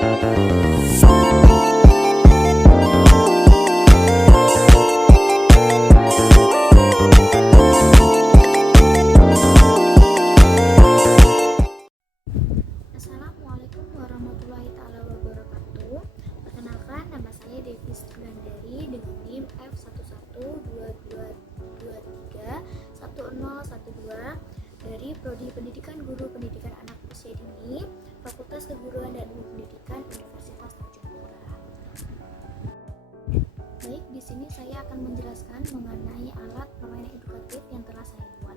Assalamualaikum warahmatullahi taala wabarakatuh. Perkenalkan, nama saya Devi Sugandari dengan NIM F1122231012 dari Prodi Pendidikan Guru Pendidikan Anak Usia Dini, Fakultas Keguruan dan Ilmu Pendidikan Universitas Tanjung Pura. Baik, di sini saya akan menjelaskan mengenai alat permainan edukatif yang telah saya buat.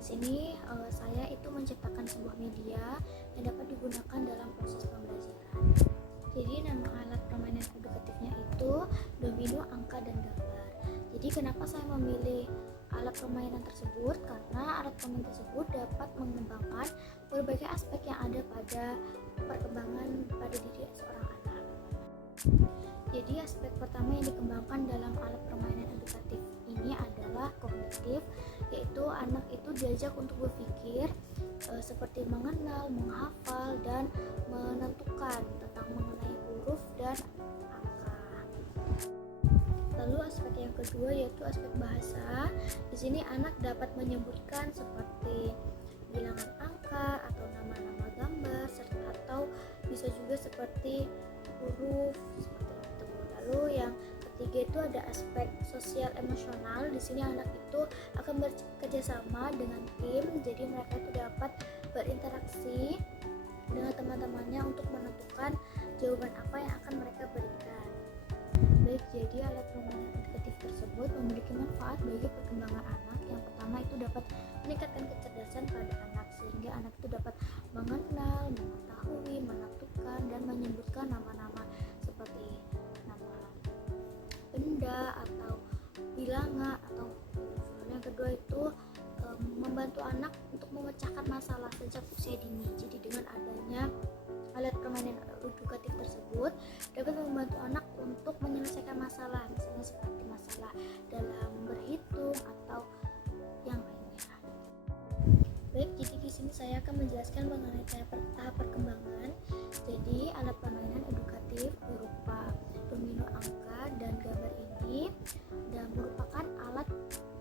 Di sini saya itu menciptakan sebuah media yang dapat digunakan dalam proses pembelajaran. Jadi nama alat permainan edukatifnya itu domino, angka, dan gambar. Jadi kenapa saya memilih alat permainan tersebut? Karena alat permainan tersebut dapat mengembangkan berbagai aspek yang ada pada perkembangan pada diri seorang anak. Jadi aspek pertama yang dikembangkan dalam alat permainan edukatif ini adalah kognitif, yaitu anak itu diajak untuk berpikir seperti mengenal, menghafal, dan menentukan tentang mengenai huruf dan angka. Lalu aspek yang kedua yaitu aspek bahasa. Di sini anak dapat menyebutkan seperti bilangan angka atau nama-nama gambar, atau bisa juga seperti huruf seperti itu. Lalu yang ketiga itu ada aspek sosial emosional. Di sini anak itu akan bekerja sama dengan tim, jadi mereka itu dapat berinteraksi dengan teman-temannya untuk menentukan jawaban apa yang akan mereka berikan. Baik, jadi alat permainan edukatif tersebut memiliki manfaat bagi perkembangan anak. Yang pertama itu dapat meningkatkan kecerdasan pada anak, sehingga anak itu dapat mengenal, mengetahui, menentukan, dan menyebutkan nama-nama seperti nama benda atau bilangan atau huruf. Yang kedua itu membantu anak untuk memecahkan masalah sejak usia dini. Jadi dengan adanya alat permainan edukatif tersebut dapat membantu anak untuk menyelesaikan masalah, misalnya seperti masalah dalam berhitung atau yang lainnya. Baik, jadi di sini saya akan menjelaskan mengenai tahap perkembangan. Jadi alat permainan edukatif berupa domino, angka, dan gambar ini dan merupakan alat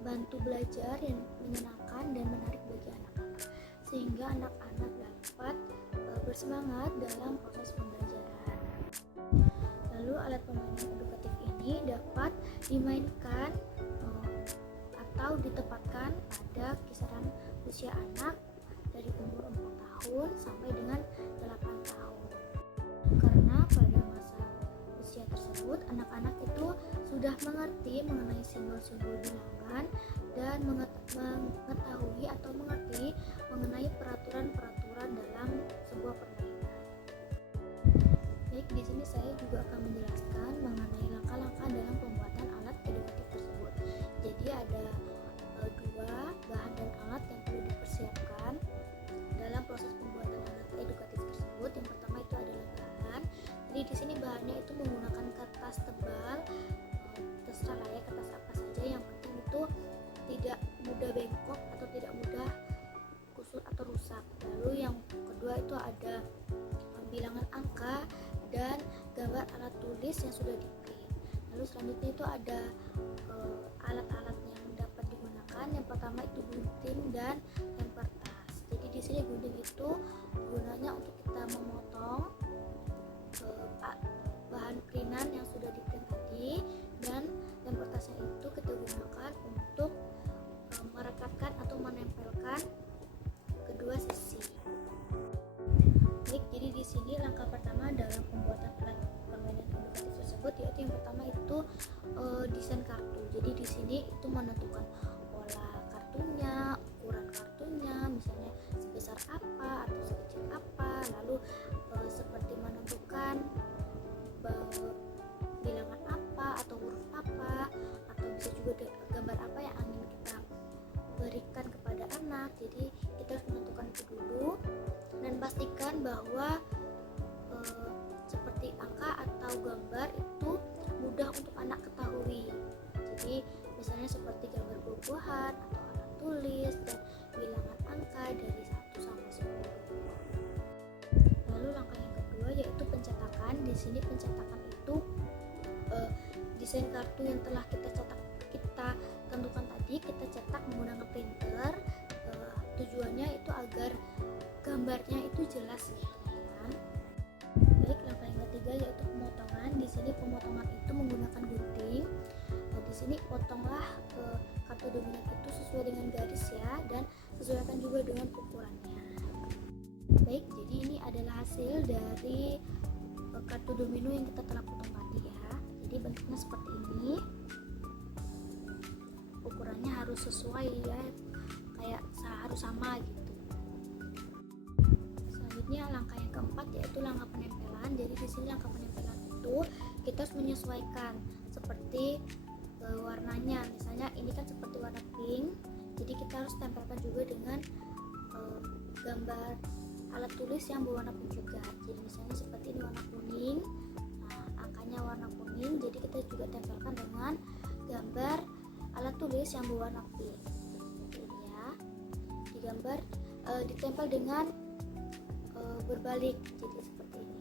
bantu belajar yang menyenangkan dan menarik bagi anak-anak, sehingga anak-anak dapat bersemangat dalam proses pembelajaran. Lalu alat permainan edukatif ini dapat dimainkan atau ditempatkan pada kisaran usia anak dari umur 4 tahun sampai dengan 8 tahun. Karena pada masa usia tersebut anak-anak itu sudah mengerti mengenai simbol-simbol bilangan dan mengetahui atau mengerti mengenai peraturan-peraturan dalam sebuah permainan. Baik, di sini saya juga akan menjelaskan mengenai langkah-langkah dalam pembuatan alat edukatif tersebut. Jadi ada dua bahan dan alat yang perlu dipersiapkan dalam proses pembuatan alat edukatif tersebut. Yang pertama itu adalah bahan. Jadi di sini bahannya itu menggunakan kertas tebal, terserah lah ya kertas apa saja, yang penting itu tidak mudah bengkok atau tidak mudah kusut atau rusak. Lalu yang kedua itu ada bilangan angka dan gambar alat tulis yang sudah di-print. Lalu selanjutnya itu ada alat-alat yang dapat digunakan. Yang pertama itu gunting dan lem kertas. Jadi di sini gunting itu gunanya untuk kita memotong bahan printan yang sudah di-print tadi, dan lem kertasnya itu kita gunakan untuk merekatkan atau menempelkan kedua sisi. Baik, jadi di sini langkah pertama dalam pembuatan alat permainan edukatif tersebut yaitu yang pertama itu desain kartu. Jadi di sini itu menentukan pola kartunya, ukuran kartunya, misalnya sebesar apa atau sekecil apa, lalu seperti menentukan bilangan apa atau huruf apa, atau bisa juga gambar apa yang ingin kita berikan kepada anak. Jadi kita harus menentukan itu dulu dan pastikan bahwa seperti angka atau gambar itu mudah untuk anak ketahui. Jadi misalnya seperti gambar buah-buahan atau alat tulis dan bilangan angka dari 1 sampai 10. Lalu langkah yang kedua yaitu pencetakan. di sini pencetakan itu desain kartu yang telah kita tentukan tadi kita cetak menggunakan printer. Tujuannya itu agar gambarnya itu jelas gitu kan. Baik, langkah yang ketiga yaitu pemotongan. Di sini pemotongan itu menggunakan gunting. Di sini potonglah kartu dominan itu sesuai dengan garis ya, dan sesuaikan juga dengan ukurannya. Baik, jadi ini adalah hasil dari kartu domino yang kita telah potong tadi ya. Jadi bentuknya seperti ini. Ukurannya harus sesuai ya, kayak harus sama gitu. Selanjutnya langkah yang keempat yaitu langkah penempelan. Jadi di sini langkah penempelan itu kita harus menyesuaikan seperti warnanya. Misalnya ini kan seperti warna pink, jadi kita harus tempelkan juga dengan gambar alat tulis yang berwarna pink juga. Jadi misalnya seperti ini warna kuning, nah angkanya warna kuning, jadi kita juga tempelkan dengan gambar alat tulis yang berwarna pink. Ini ya, digambar ditempel dengan berbalik, jadi seperti ini.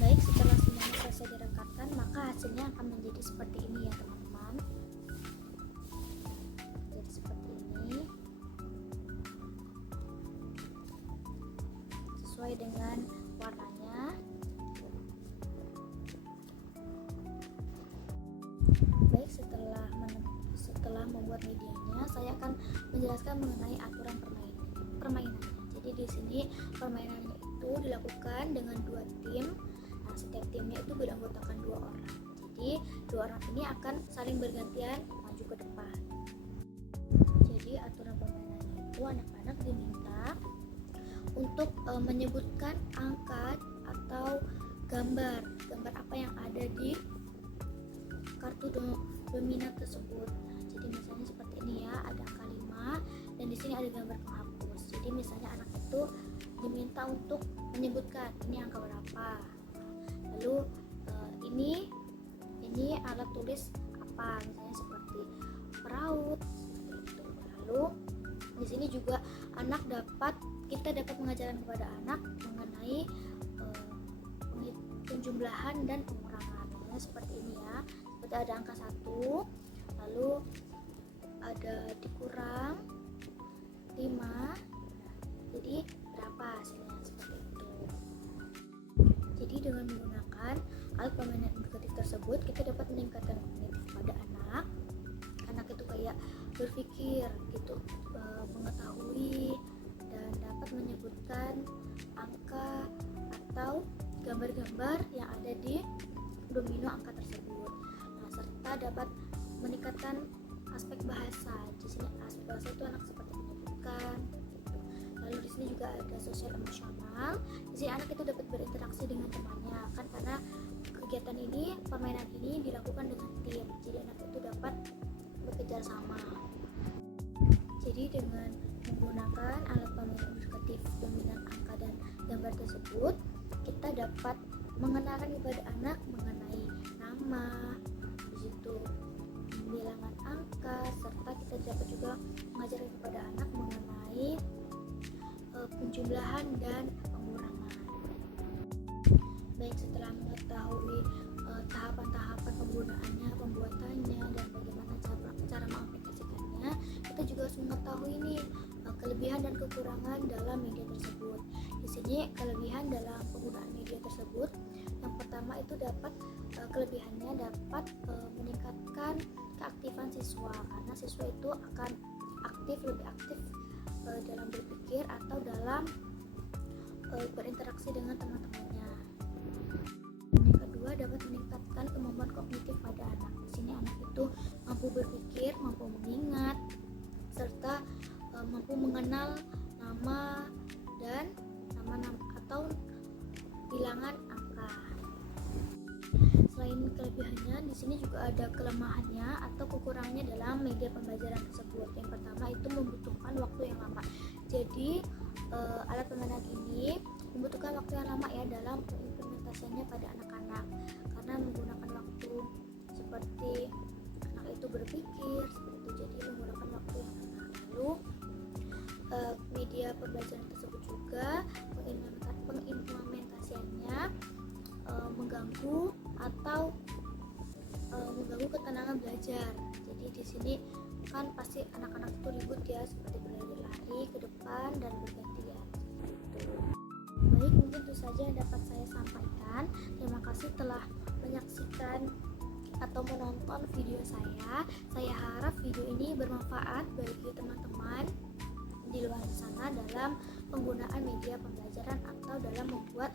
Baik, setelah semuanya selesai direkatkan, maka hasilnya akan menjadi seperti ini ya teman-teman. Jadi seperti ini, sesuai dengan warnanya. Baik, setelah membuat medianya, saya akan menjelaskan mengenai aturan permainannya. Jadi di sini permainannya itu dilakukan dengan 2 tim. Nah, setiap timnya itu beranggotakan 2 orang. Jadi 2 orang ini akan saling bergantian maju ke depan. Jadi aturan permainannya itu anak-anak diminta untuk menyebutkan angka atau gambar apa yang ada di kartu dominan tersebut. Nah, jadi misalnya seperti ini ya, ada angka 5 dan di sini ada gambar penghapus. Jadi misalnya anak itu diminta untuk menyebutkan ini angka berapa. Lalu ini alat tulis apa, misalnya seperti peraut seperti itu. Lalu di sini juga kita dapat mengajarkan kepada anak mengenai penjumlahan dan pengurangan. Misalnya seperti ini ya, seperti ada angka 1, lalu ada dikurang 5, jadi berapa hasilnya, seperti itu. Jadi dengan menggunakan alat permainan edukatif tersebut, kita dapat meningkatkan kognitif pada anak itu kayak berpikir gitu, mengetahui dan dapat menyebutkan angka atau gambar-gambar yang ada di domino angka tersebut. Nah, serta dapat meningkatkan aspek bahasa. Di sini aspek bahasa itu anak seperti menyebutkan gitu. Lalu di sini juga ada sosial emosional. Di sini anak itu dapat berinteraksi dengan temannya, kan karena kegiatan ini, permainan ini dilakukan dengan tim. Jadi anak itu dapat bekerja sama. Jadi dengan menggunakan alat permainan edukatif dominan angka dan gambar tersebut, kita dapat mengenalkan kepada anak mengenai nama, di situ bilangan angka, serta kita dapat juga mengajarkan kepada anak mengenai penjumlahan dan pengurangan. Baik, setelah mengetahui tahapan-tahapan penggunaannya, pembuatannya, dan bagaimana cara mengaplikasikannya, kita juga harus mengetahui nih kelebihan dan kekurangan dalam media tersebut. Di sini kelebihan dalam penggunaan media tersebut, yang pertama itu kelebihannya dapat meningkatkan keaktifan siswa, karena siswa itu akan lebih aktif dalam berpikir atau dalam berinteraksi dengan teman-temannya. Yang kedua, dapat meningkatkan kemampuan kognitif pada anak. Di sini anak itu mampu berpikir, mampu mengingat, serta mampu mengenal nama dan nama-nama atau bilangan angka. Selain kelebihannya, di sini juga ada kelemahannya atau kekurangannya dalam media pembelajaran tersebut. Yang pertama itu membutuhkan waktu yang lama. Jadi alat permainan ini membutuhkan waktu yang lama ya dalam implementasinya pada anak-anak, karena menggunakan waktu seperti anak itu berpikir seperti itu, jadi menggunakan waktu yang lama. Lalu media pembelajaran tersebut juga pengimplementasiannya sini kan pasti anak-anak itu ribut ya, seperti berlari-lari ke depan dan bergantian seperti itu. Baik, mungkin itu saja yang dapat saya sampaikan. Terima kasih telah menyaksikan atau menonton video saya. Saya harap video ini bermanfaat bagi teman-teman di luar sana dalam penggunaan media pembelajaran atau dalam membuat